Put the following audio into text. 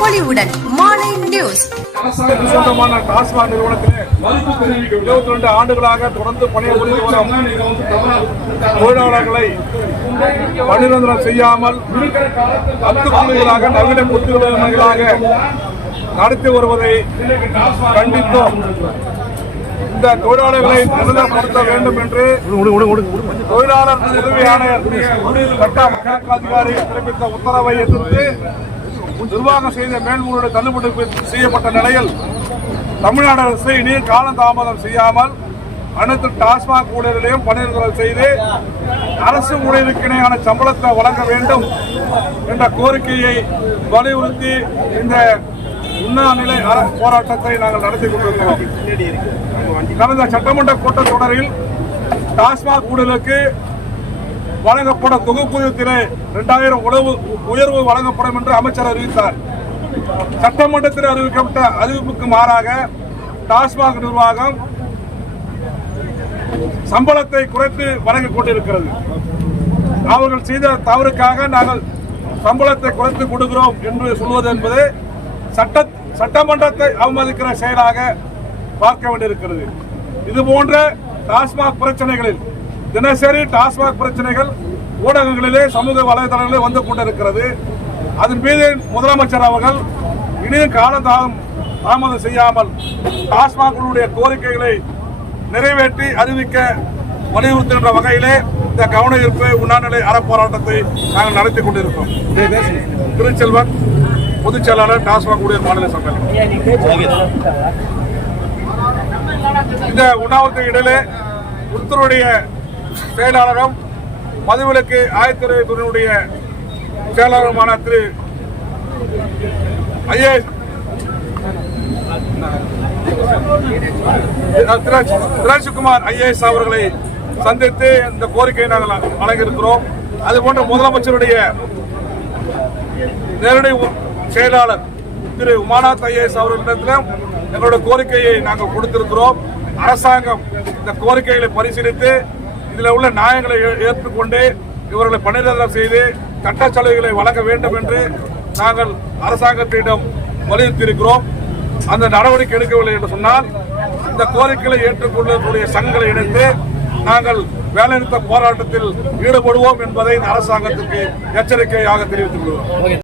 பொலிவுடன் மாலை நியூஸ். சொந்தமான டாஸ்மாக் நிறுவனத்திலே இருபத்தி ரெண்டு ஆண்டுகளாக தொடர்ந்து பணிபுரிந்து வரும் தொழிலாளர்களை பணிநிரந்தரம் செய்யாமல் அத்துக்குழுக்களாக நவீன புத்துகளாக நடத்தி வருவதை கண்டித்தோம். இந்த தொழிலாளர்களை நிரந்தரப்படுத்த வேண்டும் என்று தொழிலாளர் உதவி ஆணையர் சட்ட கணக்கு அதிகாரி பிறப்பித்த உத்தரவை எதிர்த்து நிர்வாகம் செய்த மேல்முறையீடு தள்ளுபடி செய்யப்பட்ட நிலையில் தமிழ்நாடு அரசு இனி காலதாமதம் செய்யாமல் அனைத்து டாஸ்மாக் ஊழியர்களையும் பணிநிறுத்தம் செய்து அரசு ஊழியருக்கு இணையான சம்பளத்தை வழங்க வேண்டும் என்ற கோரிக்கையை வலியுறுத்தி இந்த உண்ணாநிலை போராட்டத்தை நாங்கள் நடத்தி கொண்டிருக்கிறோம். கடந்த சட்டமன்ற கூட்டத்தொடரில் டாஸ்மாக் ஊழலுக்கு வழங்கப்படும் தொகுப்பூதியத்திலே இரண்டாயிரம் உழவு உயர்வு வழங்கப்படும் என்று அமைச்சர் அறிவித்தார். சட்டமன்றத்தில் அறிவிக்கப்பட்ட அறிவிப்புக்கு மாறாக டாஸ்மாக் நிர்வாகம் சம்பளத்தை குறைத்து வழங்கிக் கொண்டிருக்கிறது. அவர்கள் செய்த தவறுக்காக நாங்கள் சம்பளத்தை குறைத்து கொடுக்கிறோம் என்று சொல்வது என்பது சட்ட சட்டமன்றத்தை அவமதிக்கிற செயலாக பார்க்க வேண்டியிருக்கிறது. இது போன்ற டாஸ்மாக் பிரச்சனைகளில் தினசரி டாஸ்மாக் பிரச்சனைகள் ஊடகங்களிலே சமூக வலைதளங்களிலே வந்து கொண்டிருக்கிறது. அதன் மீது முதலமைச்சர் அவர்கள் இனியும் காலதாமம் தாமதம் செய்யாமல் டாஸ்மாக்களுடைய கோரிக்கைகளை நிறைவேற்றி அறிவிக்க வலியுறுத்துகின்ற வகையிலே இந்த கவன ஈர்ப்பு உண்ணாநிலை அறப்போராட்டத்தை நாங்கள் நடத்தி கொண்டிருக்கிறோம். திருச்செல்வன் பொதுச் செயலாளர் டாஸ்மாக் ஊழியர் மாநில சங்கம் இந்த உண்ணாவிரத்து இடையிலே உத்தருடைய செயலாளரும் மதுவிலக்கு ஆயத்துறை துறையினுடைய செயலாளருமான திரு ஐஏஎஸ் திராட்சிக்குமார் ஐஏஎஸ் அவர்களை சந்தித்து இந்த கோரிக்கையை நாங்கள் வழங்கியிருக்கிறோம். அதுபோன்ற முதலமைச்சருடைய நேரடி உ- செயலாளர் திரு உமாநாத் ஐஏஎஸ் அவர்களிடத்திலும் எங்களுடைய கோரிக்கையை நாங்கள் கொடுத்திருக்கிறோம். அரசாங்கம் இந்த கோரிக்கைகளை பரிசீலித்து இதில் உள்ள நியாயங்களை ஏ- ஏற்றுக்கொண்டு இவர்களை பணிநிரந்தரம் செய்து சட்ட வழங்க வேண்டும் என்று நாங்கள் அரசாங்கத்திடம் வலியுறுத்தியிருக்கிறோம். அந்த நடவடிக்கை எடுக்கவில்லை என்று சொன்னால் இந்த கோரிக்கைகளை ஏற்றுக்கொள்ளக்கூடிய சங்கங்களை இணைத்து நாங்கள் வேலைநிறுத்த போராட்டத்தில் ஈடுபடுவோம் என்பதை இந்த அரசாங்கத்துக்கு எச்சரிக்கையாக தெரிவித்துக் கொள்கிறோம்.